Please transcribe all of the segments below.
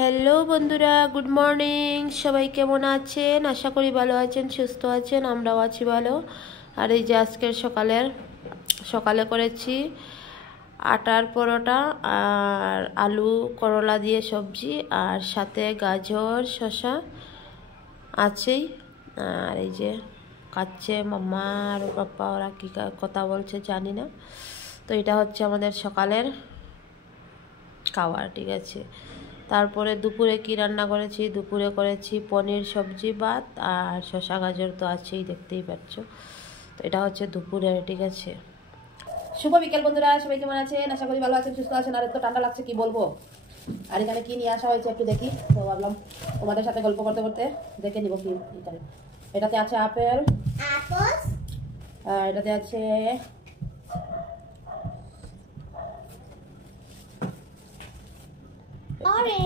Hello বন্ধুরা, good morning. সবাই কেমন আছেন? আশা করি ভালো আছেন, সুস্থ আছেন। আমরাও আছি ভালো। আর এই যে আজকের সকালে করেছি আটার পরোটা আর আলু করলা দিয়ে সবজি, আর সাথে গাজর শসা আছেই। আর এই যে খাচ্ছে মাম্মা আর পাপ্পা, ওরা কী কথা বলছে জানি না। তো এটা হচ্ছে আমাদের সকালের খাবার, ঠিক আছে। তারপরে দুপুরে কি রান্না করেছি? দুপুরে করেছি পনির সবজি ভাত আর শসা গাজর তো আছেই, দেখতেই পাচ্ছ। তো এটা হচ্ছে দুপুরে, ঠিক আছে। শুভ বিকেল বন্ধুরা, সবাই কেমন আছেন? আশা করি ভালো আছেন, সুস্থ আছেন। আর এত ঠান্ডা লাগছে কি বলবো। আর এখানে কি নিয়ে আসা হয়েছে একটু দেখি, তো ভাবলাম তোমাদের সাথে গল্প করতে করতে দেখে নিব কি এখানে। এটাতে আছে আপেল, এটাতে আছে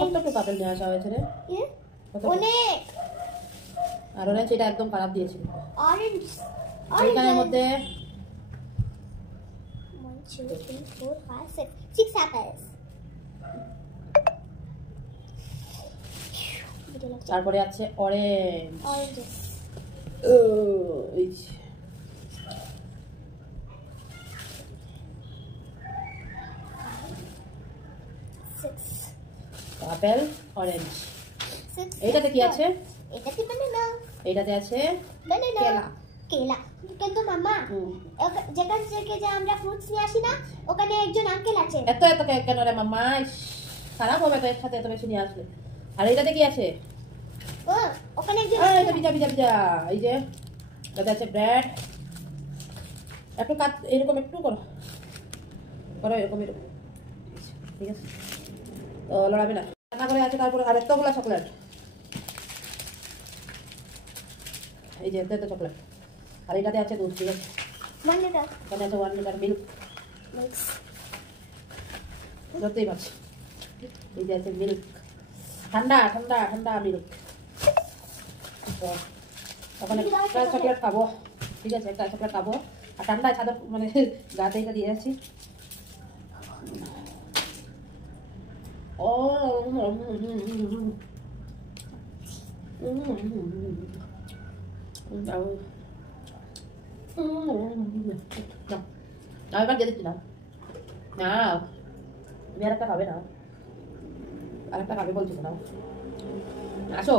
কতটুকু আপেল নিয়ে আসা হয়েছে রে, অনেক। আর অরেঞ্জ এটা একদম খারাপ দিয়েছিল। অরেঞ্জ এখানের মধ্যে 1 2 3 4 5 6 apples। তারপরে আছে অরেঞ্জ, আপেল অরেঞ্জ। এইটাতে কি আছে? এটাতে বানানা। এইটাতে আছে বানানা, কেলা। কেলা। কিন্তু মামা, যেখান থেকে যে আমরা ফ্রুটস নিয়ে আসি না, ওখানে একজন আঙ্কেল আছে। এত কেন রে মাম্মা, খারাপ হবে তো একসাথে এত বেশি নিয়ে আসলে। আর এইটাতে কি আছে? ওখানে একজন, এটা পিজা। এই যে এটাতে আছে ব্রেড। একটু কাট, এরকম একটু করো এরকম, ঠিক আছে। তো লড়াবে না, রান্না করে আছে। তারপরে আর এতগুলো চকলেট, এই যে এত চকলেট। আর এটাতে আছে দুধ, ঠিক আছে। 1 লিটার। এখানে আছে 1 লিটার মিল্ক, ধরতেই পারছি। এই যে আছে মিল্ক, ঠান্ডা মিল্ক। তো ওখানে একটা চকলেট খাবো, ঠিক আছে, একটা চকলেট খাবো। আর ঠান্ডায় ছাদর মানে গাতে এটা দিয়ে যাচ্ছি। ও এবার দিয়ে দিচ্ছি না, তুমি আর একটা খাবে না, আর একটা খাবে বলছি না, আসো।